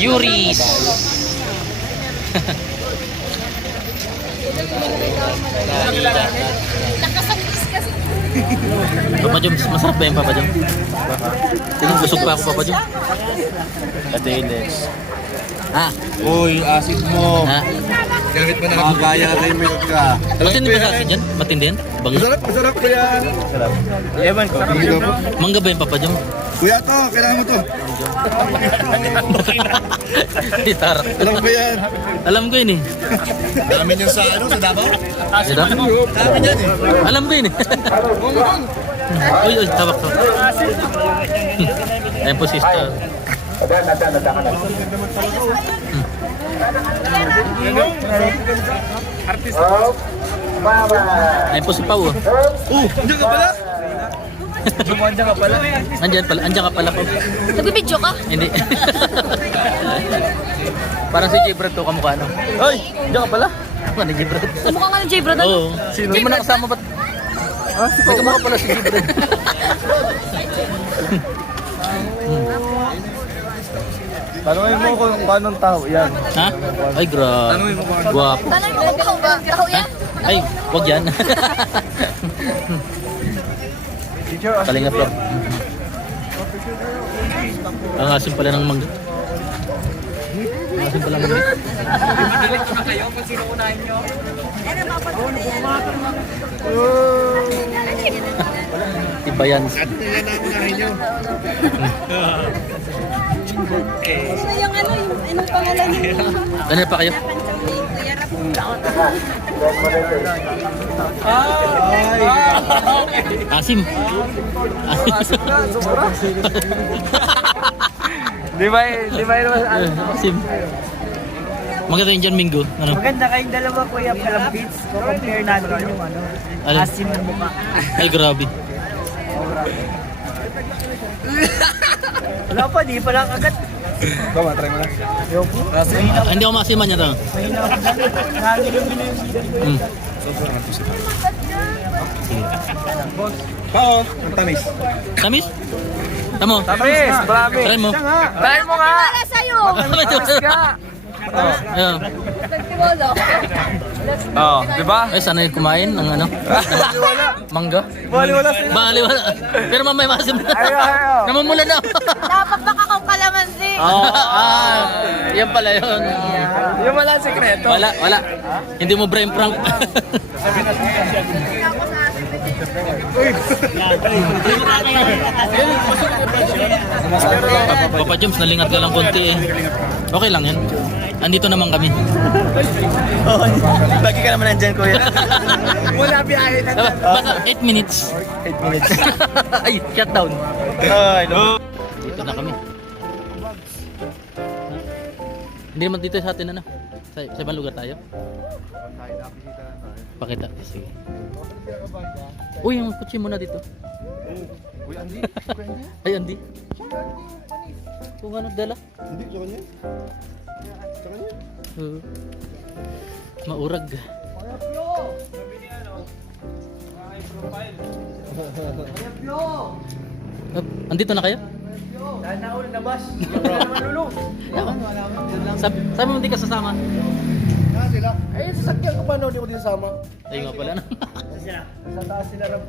Yuris. Nakasakis kasi. Papa Joms, masarap ba yung Papa Joms? Tingin, busog pa ako Papa Joms. Katinex. Ha? Uy, asid mo. Ha? Gamit mo na. Kaya rin milk ka. Matindi ba sa akin dyan? Matindi yan? Bango? Masarap ko yan. Masarap. Ewan ko. Mangga ba yung Papa Joms? Kuya to, kailangan mo to. Tara. Alam ko yan. Alam ko yun eh. Dami niyo sa ano, sa Davao? Diba? Dami dyan eh. Alam ko yun eh. Uy, uy, tawak to. Ayan po sister. Ayan po si Pao. Andiyan ka pala? Andiyan ka pala? Andyan ka pala po. Nagbibidyo ka? Hindi. Parang si J-Brad to kamukha no. Ay, andyan ka pala. Ano ni J-Brad? Mukha nga ng J-Brad. Oo. Sino? Hindi mo nakasama ba't? Ah, si Pao. Kamukha pala si J-Brad. Tanungin mo kung paano tao yan. Ha? Ay, grabe. Guwapo. Tanay mo kung taho ba? Taho yan? Ay, wag yan. Kalinga bro. Ang asim pala ng mangga. Ang asim pala ng mangga. Diretso na kayo kung sino unahin nyo. Iba yan. Siya yung ano, yung pangalan niya. Ano pa kayo? Asim. Di ba naman Asim. Maganda yun dyan, Mingo. Ano? maganda kayong dalawa kuya Palambits. Compare natin yung ano, Alin? asim ng mukha. Ay, grabe. Wala pa, di pa lang agad. Tama, try mo na. Hindi ako masiman niya to. Hmm. Pao, ang tamis. Tamis? Tamo? Tamis, marami. Try mo. Try mo nga! Para sa'yo! Ayun. Nagtiwala. Oh, di ba? Ay, sana yung kumain ng ano? Mangga? Baliwala sa'yo. Baliwala. Pero mamay masim na. Ayaw. Namumula na. Dapat baka kang kalamansi. Yan pala yun. Yung wala ang sekreto. Wala. Hindi mo brain prank. Papa Joms, nalingat ka lang konti eh. Okay lang yan. Andito naman kami. Lagi ka naman nandyan kuya. Wala biyahe na. Basta 8 minutes. 8 minutes. Ay, shutdown. Ay, no. Dito na kami. Hindi naman dito sa atin ano. Sa ibang lugar tayo. Pakita. Sige. Uy, yung kutsi mo na dito. Uy, Andy. Ay, Andy. Kung ano dala? Hindi, sa kanya. Sa kanya. Maurag. Andito na kayo? Naul na bus. Wala naman lulong. Sabi mo hindi ka sasama. Sila. Eh, sasakyan ko pa no, di ko din sama. Ayun nga pala. Sa taas sila ram.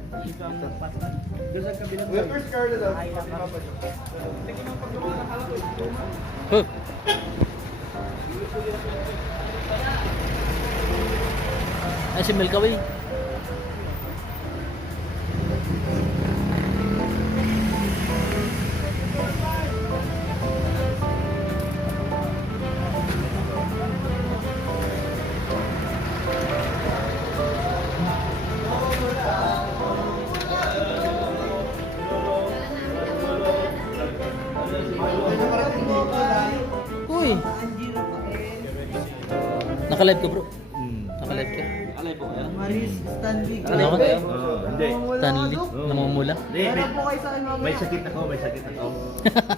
Doon sa kabilang Well, first car na daw. Huh. Ay, si Melkaway. Uy. Naka-live ka bro. Naka-live ka. Alay po kaya? Maris Stanley. Ano ka? Hindi. Stanley. Namumula. May sakit ako, may sakit ako.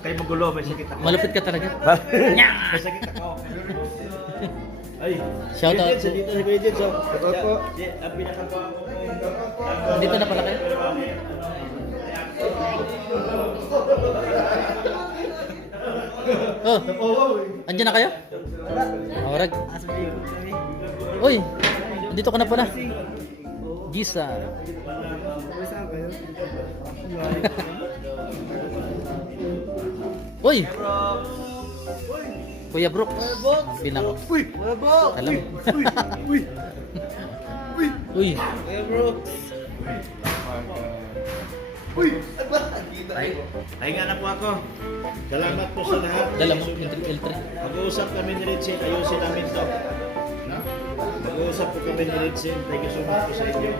Kayo magulo, may sakit ako. Malupit ka talaga. May sakit ako. Ay, Shout out. dito si Kuya Jed, so. Shout out po. Dito na pala kayo. Oh, andyan na kayo? Orag. Uy, dito ka na pala. Gisa. Uy! Kuya Brooks. Bilang. Uy! Wala ba? Alam. Uy! Uy! Uy. Kuya Brooks! Uy! Ano ba? Ay nga na po ako. Salamat po sa lahat. Dala mo, L3. Mag-uusap kami ni Ritzy. Ayusin namin to. No? Mag-uusap po kami ni Ritzy. Thank you so much po sa inyo.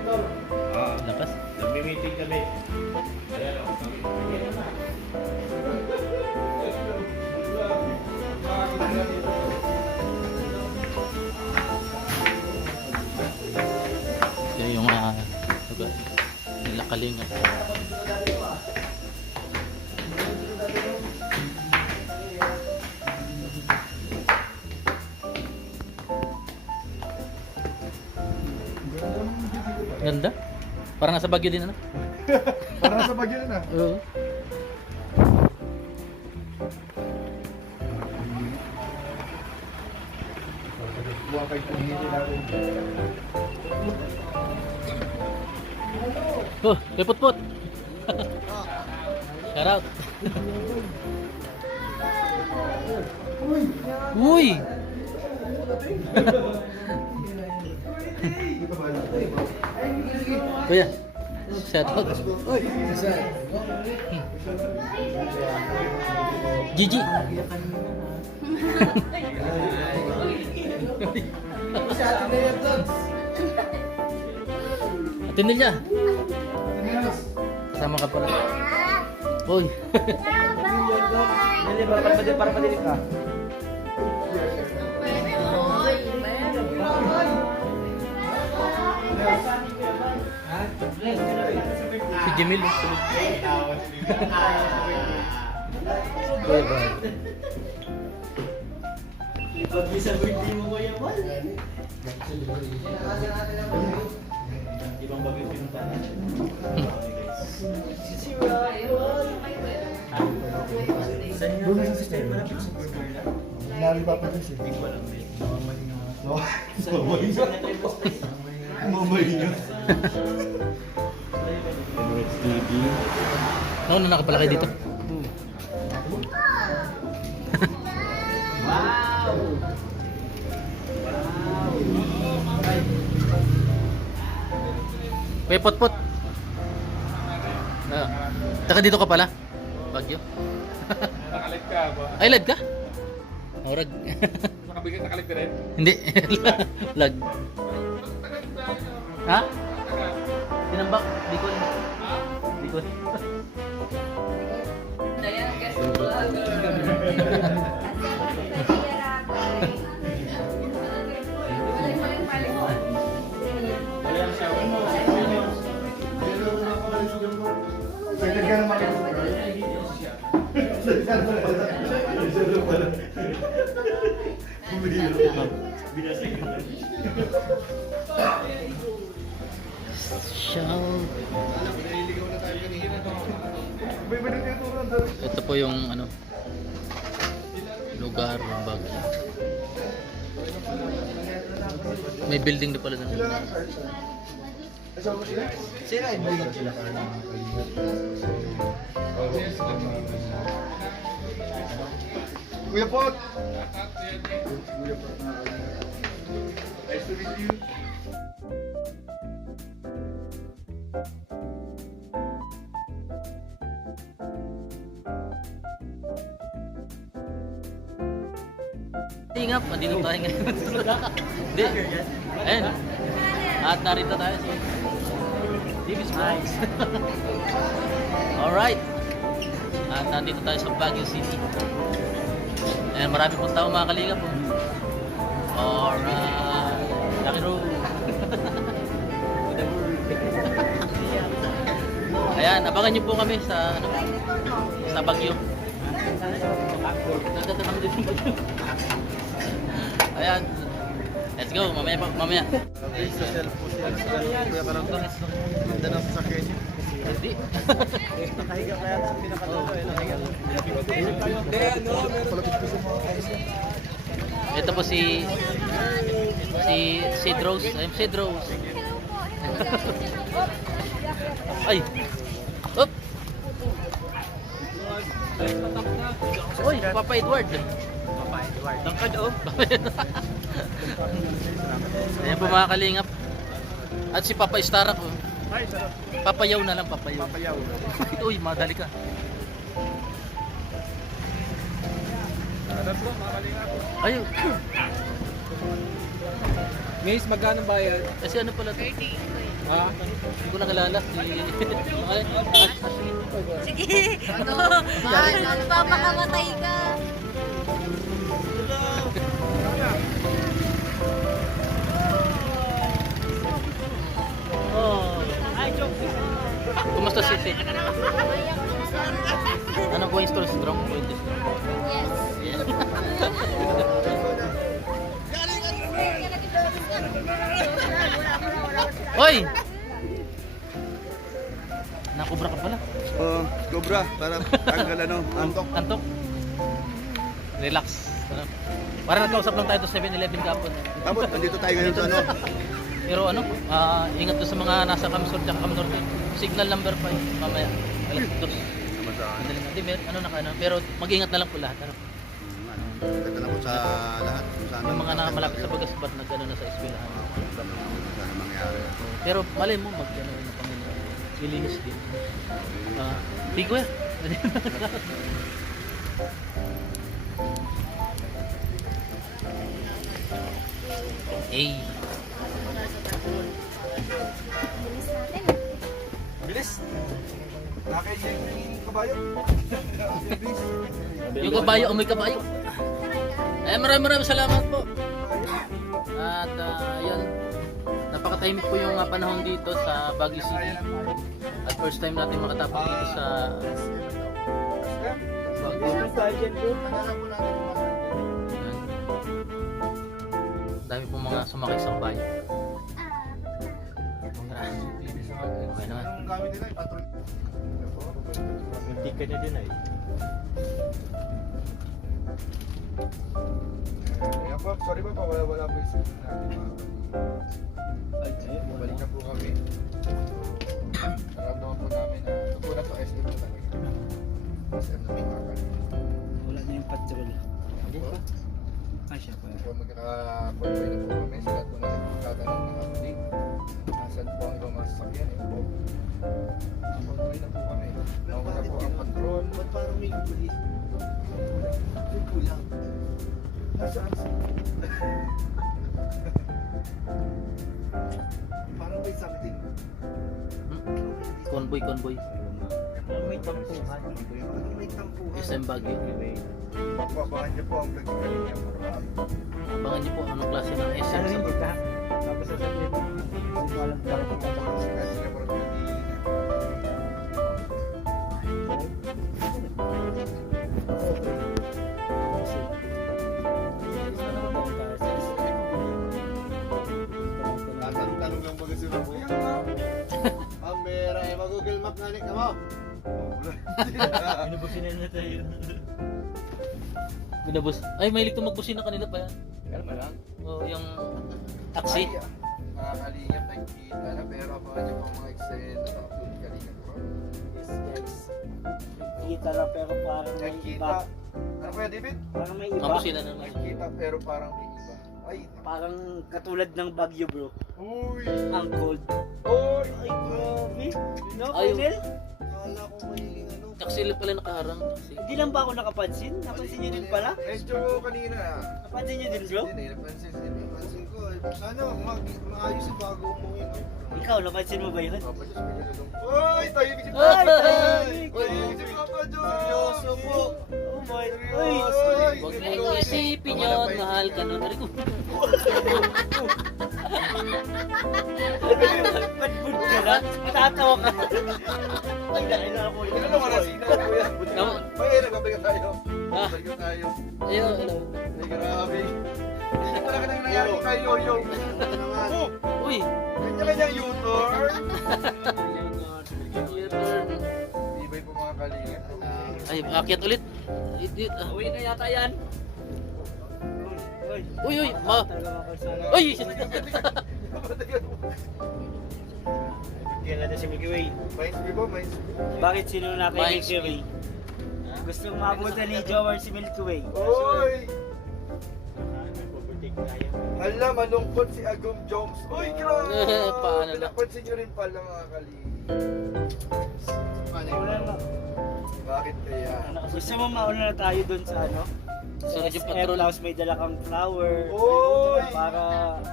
Lakas. Nagmi-meeting kami. Ayan o. Yan yung lugar. Nila Kalinga. Ganda. Parang nasa Baguio din ano? Parang nasa Baguio na. Oo. Buwan kay Pangili natin. Oh, kay Putput. Shout out. Uy! Kuya, shout out. Gigi. Atin niya. Kasama ka pala. Uy. Dili para madilim ka. Si Jamil. Kuya ba? Pag isa birthday mo Kuya Paul. Ibang bagay pinuntahan. Doon sa system mo na fix yung burger na. Nari pa pa siya. Hindi ko alam. Mamay niyo. Emirates TV. Ano na pala kayo dito? Kuya Putput. Taka dito ka pala. Baguio. Nakalag ka ba? Ay, lag ka? Orag. Nakabigat nakalag ka rin? Hindi. Lag. Ha? Tinambak? Bicol. Bicol. Pwede ka naman ito. Shout. Ito po yung ano lugar ng Baguio. May building na pala doon. Sila ay bilang sila. Kuya Pot! Kuya Pot. Nice to meet you. Tingap, andito tayo ngayon. Hindi. Ayun. At narito tayo sa Davis Vlogs. Alright. At nandito tayo sa Baguio City. Ayan, marami pong tao mga kalingap po. Alright. Lucky road. Ayan, abangan niyo po kami sa ano, sa Baguio. Nagdadala kami dito sa Baguio. Ayan. Let's go, mamaya pa, mamaya. Social po siya sa Kuya Karangton. Ganda ng sasakyan niya. Hindi. Nakahiga kaya sa pinakadulo eh. Nakahiga. Ito po si Sid Rose. I'm Sid Rose. Ay. Up. Uy, Papa Edward. Tangkad oh. Ayan po mga kalingap. At si Papa Istara po. Ay, sarap. Papayaw na lang, papayaw. Papayaw. Uy, madali ka. Ano po, mga kalingap? Ay, Miss, magkano bayad? kasi ano pala to? Ha? Hindi ko nakalala. Sige. Mahal, magpapakamatay ka. Oh. Kumusta si Sid? Ano po yung store? Strong po yung store? Yes. Yeah. Hoy! Nakubra ka pala. Cobra, para tanggal ano, antok. Antok. Relax. Para nagkausap lang tayo to 7-Eleven kapon. Tapos, nandito tayo ngayon sa ano. Pero ano, ingat to sa mga nasa Kamsur at Kamnorte. Signal number 5 mamaya. Alas 2. Madali na. Ano na ano, pero mag-ingat na lang po lahat. Ano? Ganda na po sa lahat. Kung saan Yung mga na malapit sa Bagasbat nag-ano na sa eskwelahan. sana mangyari. Pero malay mo mag-ano ng Panginoon. Ilinis din. Di ko yan. Hey. Bilis! Nakakaya yung kabayo. Yung kabayo, may kabayo. Eh, maraming salamat po. At yun, napakatahimik po yung panahon dito sa Baguio City. At first time natin makatapos dito sa Baguio. Dami pong mga sumakay sa kabayo. Okay naman. Ang gamit nila, patrol. Hindi ka na din ay. Ayan po, sorry po, wala po yung signal natin. Balik na po kami. Naramdaman po namin na ito po na to SM na talaga. SM na may makakal. Wala na yung patrol. Hindi pa. Ah, siya pa. So magkaka-convoy na po kami. Sila po na nagtatanong ng update. Nasaan po ang ibang mga sasakyan. Ito po. Convoy na po kami. Nauna po ang patrol. Ba't parang may kulit? May kulang. Nasaan? Parang may something. Convoy. May tampuhan. Parang may tampuhan. SM Baguio. Papabahan niyo po ang vlog ni Kalinga. Abangan niyo po anong klase ng SM sa Baguio. Tapos sasabihin mo, hindi ko alam kung bakit ako Sila po rin Tatanong lang baga sila po. Ang mera eh, mag-google map nga ka mo. Inubusin na tayo. Binabus. Ay, mahilig to magbusin na kanila pa yan. Kalma lang. O, yung taxi. Mga kalingap, nagkita na pero abangan niyo po ang mga eksena sa upload ni Kalingap Bro. Yes guys. Kita lang pero parang may Nagkita. iba. Ano kaya David? Parang may iba. Mabusin na naman. Nagkita pero parang may iba. Ay, Parang katulad ng Baguio bro. uy! Ang cold. Uy! Ay grabe. No, Ayaw. Colonel? Kala ko may ano. Taxi pala nakaharang. Taxi. Hindi lang ba ako nakapansin? Napansin niyo din pala? Medyo kanina. Napansin niyo din bro? Hindi, napansin ko. Sana maayos yung bago umuwi. No? Ikaw, napansin mo ba yun? Papa Diyos, may ganun. Uy! Tayo si Ay, Papa! ay, Uy! Si Papa Diyos! Seryoso po! Oh my. Seryoso! Uy. Huwag niyong isipin yun. Mahal ka nun. Aray ko. Ba't good ka na? Matatawa ka. Ay, dahil na ako. Hindi naman wala sina, kuya. Tama. Ay, nagbabigat tayo. Ah. Nagbabigat tayo. Ayun, hello. Ay, grabe. Hindi pala ka nang nangyari kay Yoyo. Oh, Uy! kanya-kanyang U-turn. Cute. kalinga. Ay, akyat ulit. Uwi na yata yan. Uy, uy, Uy! Kaya natin si Milky Way. Mais Bibo, mais. Bakit sino na kay Mines Milky Way? Gustong mabuta ni Jowar si Milky Way. Uy! Hala, malungkot si Agum Jones. Uy, grabe! Paano na? Napansin nyo rin pala mga kalinga. Wala na. Bakit kaya? Gusto mo mauna na tayo dun sa ano? Sunod yung SM patrol. House may dala kang flower. Uy! Para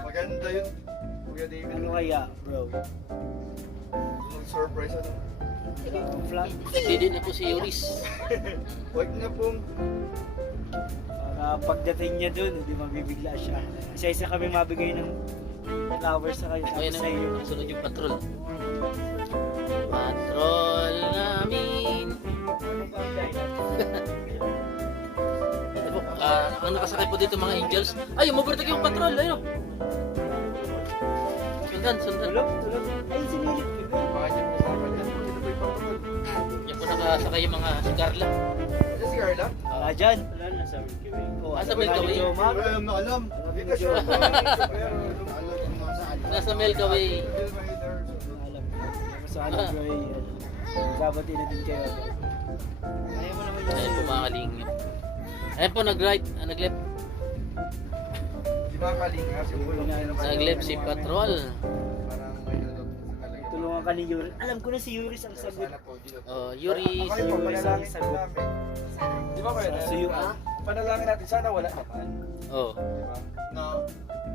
Maganda yun. Kuya David. ano kaya, bro? Yung surprise ano? Dala kang flower. Hindi na po si Yuris. Huwag na pong Para pagdating niya dun, hindi mabibigla siya. Isa-isa kami mabigay ng flowers sa kanya. Ayun Tapos sa iyo. na, sunod yung patrol. Patrol namin. Ito po, ang nakasakay po dito mga angels. Ay, umovertake yung patrol. Ayun. Sundan. Tulog. Ay, sinilip ko ba? mga dyan po sa kanya. Ito po yung patrol. Yan po nakasakay yung mga si Carla. Ano si Carla? Wala dyan. Wala na sa Milky Way. Sa Milky Way? Jomar. Alam na alam. Hindi ka sure. Nasa Milky Way. Alam. Sa ano, bro, magkabati na din kayo. Ayaw mo naman Ayun po mga kalingap. Ayun po nag-right, nag-left. Di ba kalinga? Nag-left si patrol. Parang may ano talaga. tulungan ka ni Yuri. Alam ko na si Yuris ang sagot. Sana po, Gino. Oh, Yuris. Ako po, Yuris ang panalangin sagot. namin. Di ba kaya? Sa suyuan. Panalangin natin, sana wala naman. Oh. Di ba? No.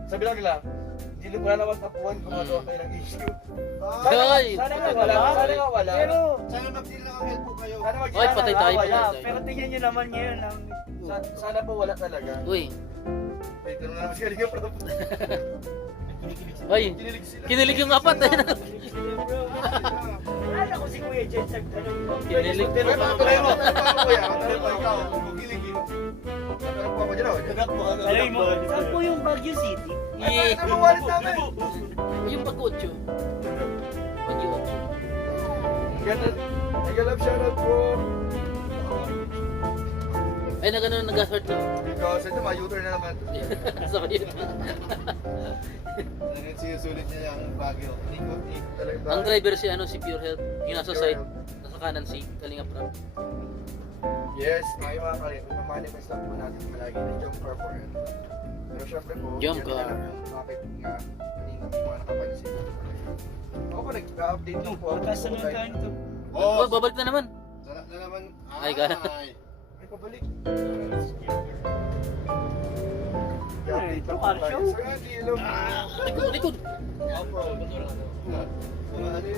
Sabi lang nila, hindi wala naman tapuan gumagawa kayo ng issue. Hoy! Sana nga wala. Sana nga wala. Pero, sana mag-deal na help po kayo. Sana Hoy, mag-deal patay tayo, wala. patay tayo. Pero tingnan nyo naman ngayon ang... Sana po wala talaga. Uy. Wait, ano naman si Kalinga Prab? Hoy. Kinilig sila. Kinilig yung apat. Ano ko si Kuya Jen sa Kinilig. Pero patuloy mo. Paano kuya? Patuloy mo ikaw. Kiligin. Pero po ako dyan ako. Kagat mo. Alam mo, saan po yung Baguio City? Yeah. Ano mo wallet namin? Yung pag-8. Pag-8. Ganun. Nag-alap shoutout po. Ay, nag-ano, nag-hurt to. Because ito, ma-U-turn na naman. Sorry. Sinusulit niya yung Baguio. Ikot-ikot talaga. Ang driver si ano si Pure Health. Yung nasa side, nasa kanan si Kalinga Prab. Yes, mga kalit. Mamanifest lang po natin palagi na jump car for it. Pero syempre po, Jump yan car. alam yung bakit nga kanina may mga nakapansin. Ako po nag-update lang po. Pagkas na tayo nito. Oh, babalik na naman. Sarap na naman. Ay, gana. May pabalik. Ay, ito, car show. Sir, hindi alam. Likod. Opo. Ay,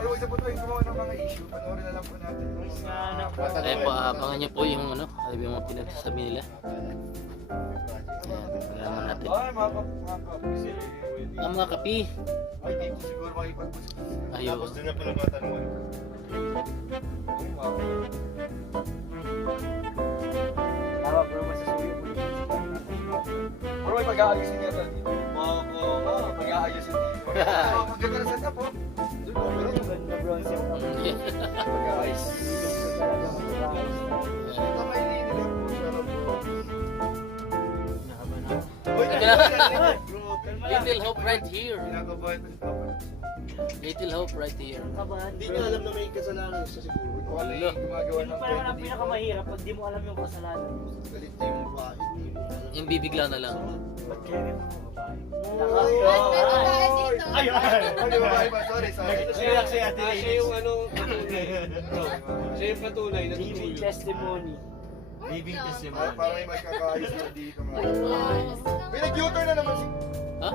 huwag na po tayong gumawa ng mga issue. Panoorin na lang po natin. Ayun po, abangan niyo po yung ano, yung mga pinagsasabi nila. Ayan, alaman natin. Ay, mga kapisir. Ang mga kapi. Ay, dito siguro makipag-usap. Ayun. Tapos doon na pala matanungan. Tama bro, masasuyo po. Bro, may pag-aayusin niya ito dito. Oo, pag-aayusin dito. Maganda na setup po. Doon po, pero Ganda bro, ang setup. pag-aayos. Talaga mag-aayos. Ito may lini lang po siya bro. Uy, Little hope right here. Ginagabahan pa si Papa. Little hope right here. Kabahan, Hindi bro. niya alam na may kasalanan siya siguro. Wala Wala. gumagawa Yun ng parang ang pinakamahirap pag di mo alam yung kasalanan mo. Galit na yung babae. Hindi mo alam. Yung bibigla na lang. Ba't kaya rin mga babae? Ay, Ay, ay, babae ba? Sorry, sorry. Siya yung ano, siya yung patunay na Living tutulog. testimony. Living Ay, parang may magkakaayos na dito mga. May nag-U-turn na naman si... Ha?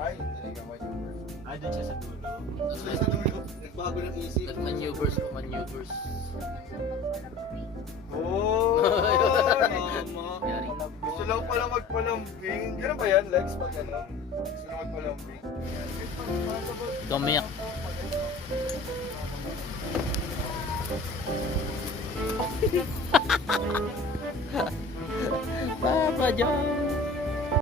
Ay, hindi ka mag-U-turn. Doon siya sa dulo. Sa dulo, nagbago ng isip. Nag-maneuvers po, maneuvers. Oh! Yari. Gusto lang pala magpalambing. Gano'n ba yan, Lex? Pag ano? Gusto lang magpalambing. Tumiyak. Papa John.